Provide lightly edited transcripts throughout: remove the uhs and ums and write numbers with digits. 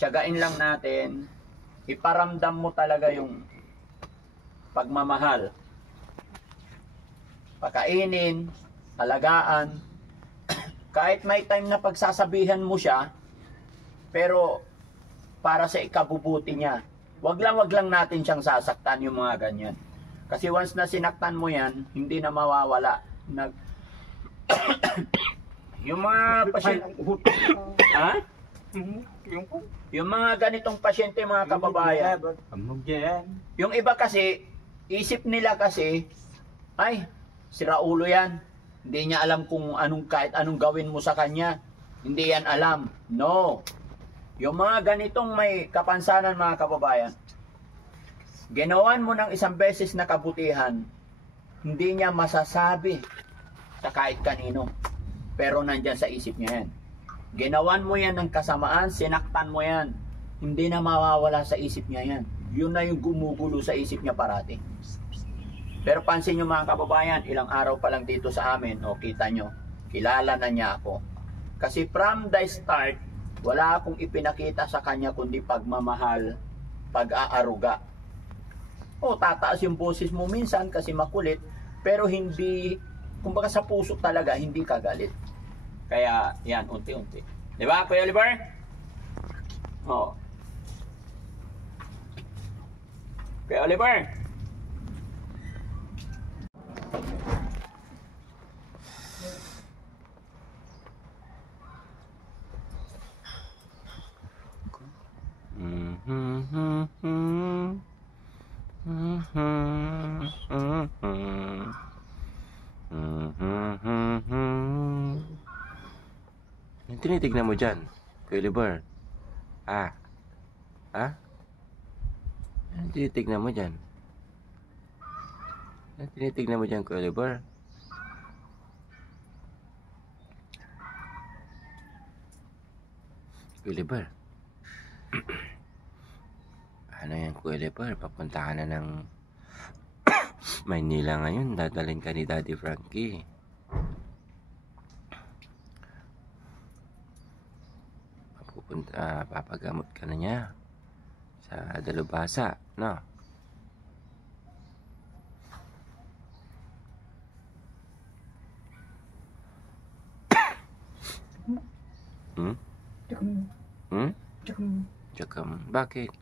tiyagain lang natin, iparamdam mo talaga yung pagmamahal. Pakainin, alagaan, kahit may time na pagsasabihan mo siya, pero para sa ikabubuti niya. Wag lang natin siyang sasaktan yung mga ganyan. Kasi once na sinaktan mo yan, hindi na mawawala. Yung mga pasyente, ha? Yung mga ganitong pasyente, mga kababayan, yung iba kasi, isip nila kasi, ay, sira ulo yan. Hindi niya alam kung kahit anong gawin mo sa kanya. Hindi yan alam. No. Yung mga ganitong may kapansanan, mga kababayan, ginawan mo ng isang beses na kabutihan, hindi niya masasabi sa kahit kanino. Pero nandyan sa isip niya yan. Ginawan mo yan ng kasamaan, sinaktan mo yan. Hindi na mawawala sa isip niya yan. Yun na yung gumugulo sa isip niya parati. Pero pansin nyo, mga kababayan, ilang araw pa lang dito sa amin, o kita nyo, kilala na niya ako. Kasi from the start, wala akong ipinakita sa kanya kundi pagmamahal, pag-aaruga. O tataas yung boses mo minsan kasi makulit, pero hindi, kumbaga sa puso talaga, hindi ka galit. Kaya yan, unti-unti. Di ba, Kuya Oliver? O. Kuya Oliver? Yung tinitignan mo dyan, Kuya Oliver? Ha? Yung tinitignan mo dyan? Yung tinitignan mo dyan, Kuya Oliver? Kuya Oliver? Ano yan, Kuya Oliver? Papunta ka na ng Maynila ngayon. Dadalhin ka ni Daddy Frankie. Papagamot ka na niya sa dalubhasa, no? Tsaka, bakit?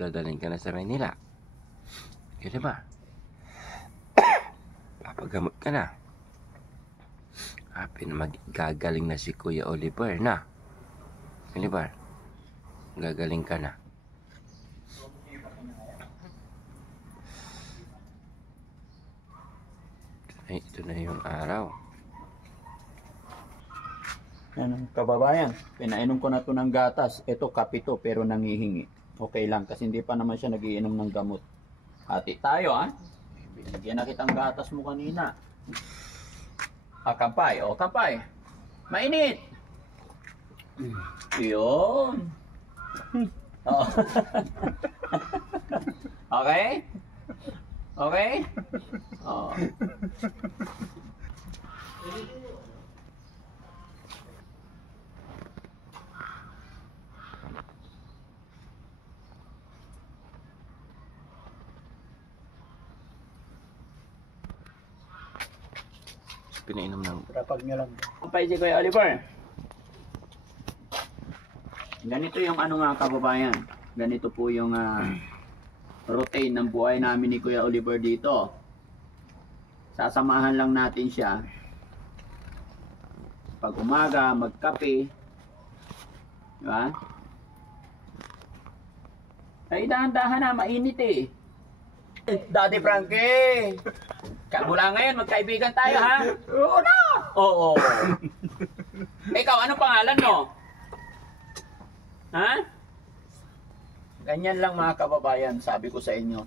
Dadalhin ka na sa Maynila. Kaya ba? Papagamot ka na. Happy na magagaling na si Kuya Oliver na. Oliver, gagaling ka na. Ay, ito na yung araw. Yan, kababayan, pinainom ko na to ng gatas. Ito kape to, pero nangihingi. Okay lang, kasi hindi pa naman siya nagiinom ng gamot. Hati tayo, ha? Binigyan na kitang gatas mo kanina. Kampay. O, kampay. Mainit. Yun. Oh. Okay? Okay? Oh. Pinainom ng... Rapag nyo lang. Kampay si Kuya Oliver. Ganito yung ano nga, kababayan. Ganito po yung routine ng buhay namin ni Kuya Oliver dito. Sasamahan lang natin siya. Pag umaga, magkape. Diba? Ay, dahan-dahan na, mainit eh. Daddy Frankie! Mula ngayon, magkaibigan tayo, ha? Oo na! Oo. Ikaw, anong pangalan mo? Ha? Ganyan lang, mga kababayan, sabi ko sa inyo.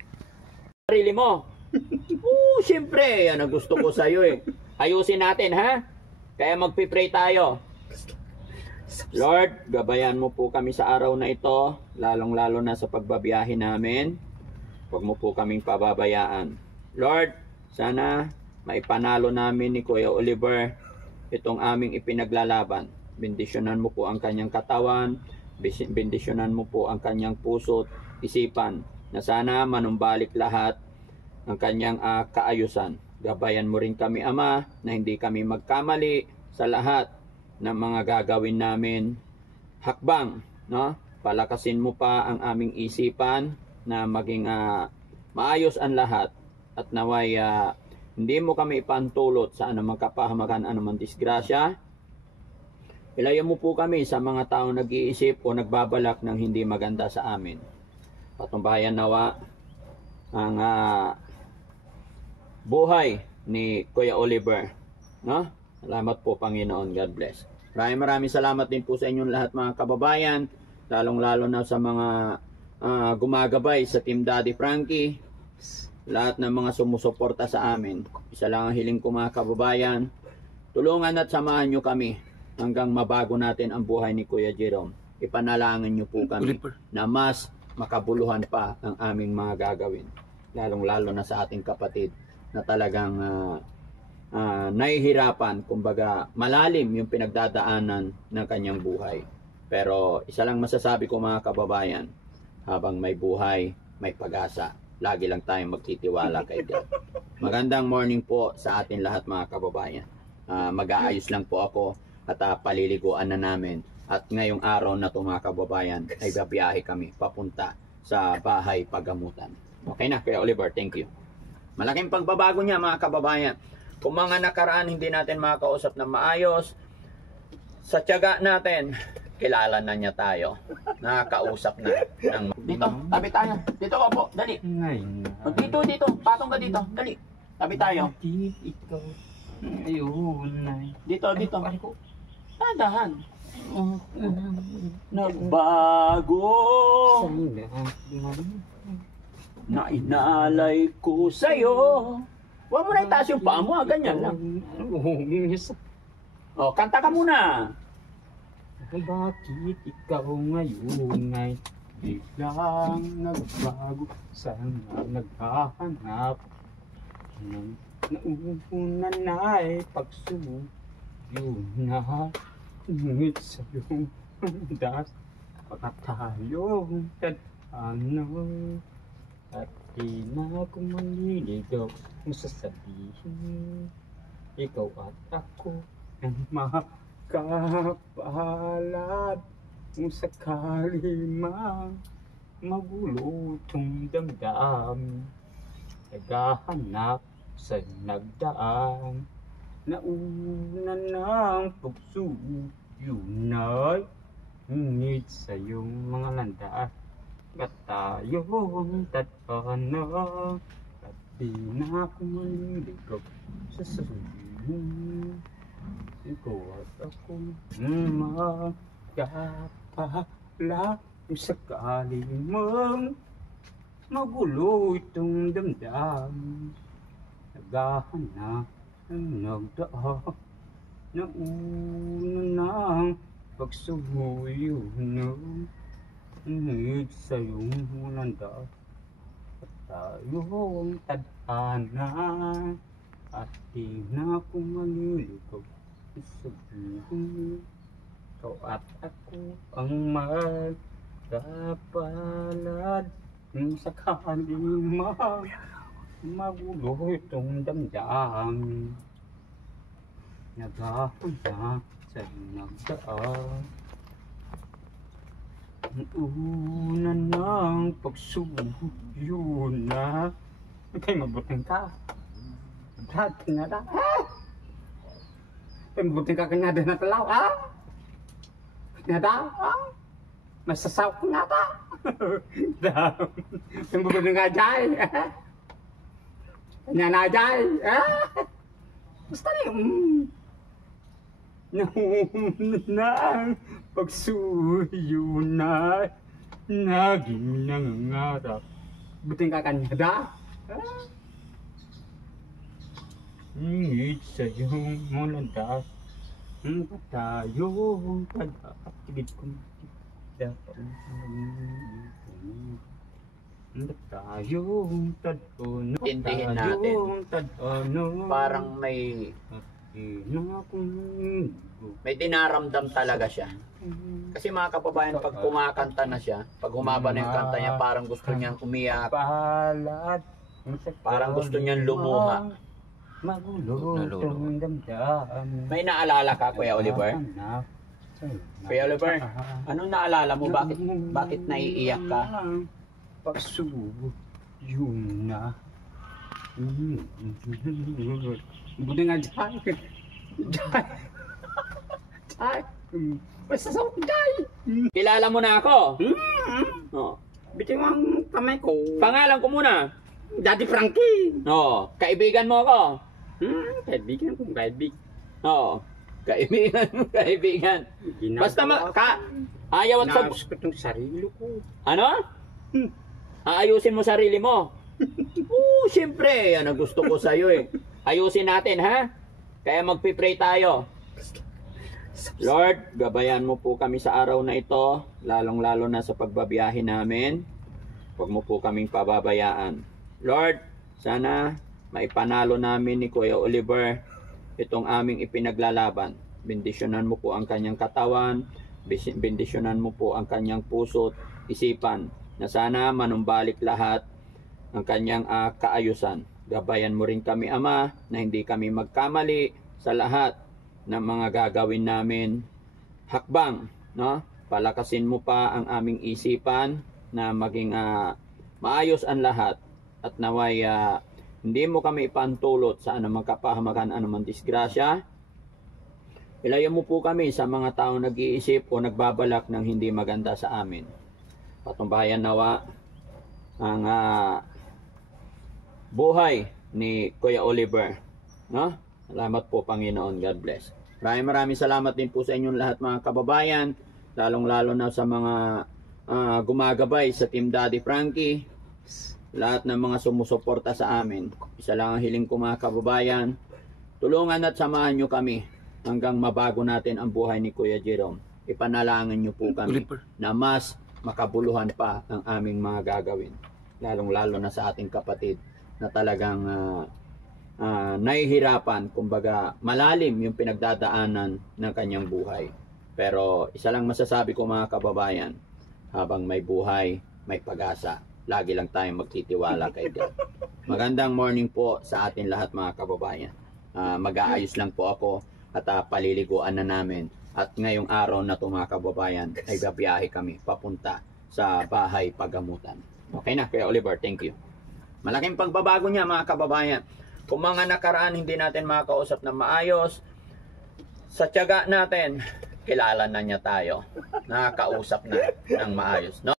Sarili mo. Siyempre, yan ang gusto ko sa'yo eh. Ayusin natin, ha? Kaya magpipray tayo. Lord, gabayan mo po kami sa araw na ito, lalong-lalo na sa pagbabiyahe namin. Huwag mo po kaming pababayaan. Lord, sana maipanalo namin ni Kuya Oliver itong aming ipinaglalaban. Bendisyonan mo po ang kanyang katawan, bendisyonan mo po ang kanyang puso't isipan, na sana manumbalik lahat ng kanyang kaayusan. Gabayan mo rin kami, Ama, na hindi kami magkamali sa lahat ng mga gagawin namin hakbang, no? Palakasin mo pa ang aming isipan na maging maayos ang lahat, at naway hindi mo kami ipantulot sa anumang kapahamakan, anumang disgrasya. Ilayo mo po kami sa mga taong nag-iisip o nagbabalak ng hindi maganda sa amin. Patumbayan nawa ang buhay ni Kuya Oliver, no? Salamat po, Panginoon. God bless. Maraming salamat din po sa inyong lahat, mga kababayan, lalong-lalo na sa mga gumagabay sa Team Daddy Frankie, lahat ng mga sumusuporta sa amin. Isa lang ang hiling ko, mga kababayan, tulungan at samahan nyo kami hanggang mabago natin ang buhay ni Kuya Jerome. Ipanalangin nyo po kami na mas makabuluhan pa ang aming mga gagawin, lalong-lalo na sa ating kapatid na talagang nahihirapan, kumbaga malalim yung pinagdadaanan ng kanyang buhay. Pero isa lang masasabi ko, mga kababayan, habang may buhay, may pag-asa. Lagi lang tayong magtitiwala kay God. Magandang morning po sa atin lahat, mga kababayan. Mag-aayos lang po ako at paliliguan na namin. At ngayong araw na ito, mga kababayan, ay babiyahe kami papunta sa bahay paggamutan. Okay na, Kuya Oliver, thank you. Malaking pagbabago niya, mga kababayan. Kung mga nakaraan hindi natin makakausap na maayos, sa tiyaga natin, kilala na niya tayo. Nakakausap na. Dito, tabi tayo. Dito ko po, dali. Dito, patong ka dito, dali. Tabi tayo. Ikaw, ayun na. Dito. Tadahan. Nagbago na inalay ko sa'yo. Huwag mo na itaas yung paa mo, ganyan lang. O, kanta ka muna. Bakit ikaw ngayon ay biglang nagbago? Sana naghahanap ng nauunan ay pagsuyo na ngit sa iyong das. Pagkatayong tadhana at di na ako manliligaw, masasabihin ikaw at ako ang makapalad. Kung sakali magulo itong damdamin, naghahanap sa nagdaan, nauna ng pagsuyo na'y ngit sa iyong mga landaan. At tayong tadhana at di na ako manliligaw, sasabihin ikaw at ako magkapala. Kung sakali magulo itong damdamin, naghahanap ng nagdaan, nauna ng pagsuyo ng ngit sa iyong landaan. At tayong tadhana at di na ako maliligaw, sabihin ikaw at ako ang magkapalad. Kung sakali magulo itong damdamin, naghahanap sa nagdaan, una ng pagsuyo na. Okay, mabuting ka. Brad, kanyada. Mabuting ka, kanyada na talaw, kanyada, masasaw ko nga ba? Mabuting ka, Jai. Kanyana, Jai. Basta na yung nauna ng pagsuyo na naging nangangarap. Buting ka, kanyada. Ngit sa iyong landas, tayong pag-aakit kong dapat tayong tadhana. Intindihin natin. Parang may May dinaramdam talaga siya. Kasi mga kababayan, pag kumakanta na siya, pag humaba na yung kanta niya, parang gusto niyang umiyak, parang gusto niyang lumuha. Magulotong damdamin. May naalala ka, Kuya Oliver? Kuya Oliver, anong naalala mo? Bakit naiiyak ka? Pagsuyo na. Buti nga dyan. Dyan. Basta sa dyan. Kilala mo na ako? Oh. Bitin mo ang kamay ko. Pangalan ko muna. Daddy Frankie. Oh, kaibigan mo ako. Kaibigan kong kaibigan. Oo. Kaibigan. Basta ayaw at Naayos ko itong sarili ko. Ano? Aayusin mo sarili mo. Siyempre, yan ang gusto ko sa'yo eh. Ayusin natin, ha? Kaya magpipray tayo. Lord, gabayan mo po kami sa araw na ito, lalong-lalo na sa pagbabiyahe namin. Huwag mo po kaming pababayaan. Lord, sana maipanalo namin ni Kuya Oliver itong aming ipinaglalaban. Bendisyonan mo po ang kanyang katawan, bendisyonan mo po ang kanyang puso't isipan, na sana manumbalik lahat ng kanyang kaayusan. Gabayan mo rin kami, Ama, na hindi kami magkamali sa lahat ng mga gagawin namin hakbang, no? Palakasin mo pa ang aming isipan na maging maayos ang lahat, at naway hindi mo kami ipantulot sa anumang kapahamakan, anumang disgrasya. Ilayo mo po kami sa mga taong nag-iisip o nagbabalak ng hindi maganda sa amin. Patumbayan nawa ang buhay ni Kuya Oliver, no? Salamat po, Panginoon. God bless. Maraming salamat din po sa inyong lahat, mga kababayan, lalong-lalo na sa mga gumagabay sa Team Daddy Frankie, lahat ng mga sumusuporta sa amin. Isa lang ang hiling ko, mga kababayan, tulungan at samahan nyo kami hanggang mabago natin ang buhay ni Kuya Jerome. Ipanalangin nyo po kami na mas makabuluhan pa ang aming mga gagawin, lalong-lalo na sa ating kapatid na talagang nahihirapan, kumbaga malalim yung pinagdadaanan ng kanyang buhay. Pero isa lang masasabi ko, mga kababayan, habang may buhay, may pag-asa. Lagi lang tayong magtitiwala kay God. Magandang morning po sa atin lahat, mga kababayan. Mag-aayos lang po ako at paliliguan na namin. At ngayong araw na ito, mga kababayan, ay babiyahe kami papunta sa bahay pagamutan. Okay na, Kuya Oliver, thank you. Malaking pagbabago niya, mga kababayan. Kung mga nakaraan hindi natin makakausap na maayos, sa tiyaga natin, kilala na niya tayo. Nakakausap na ng maayos, no?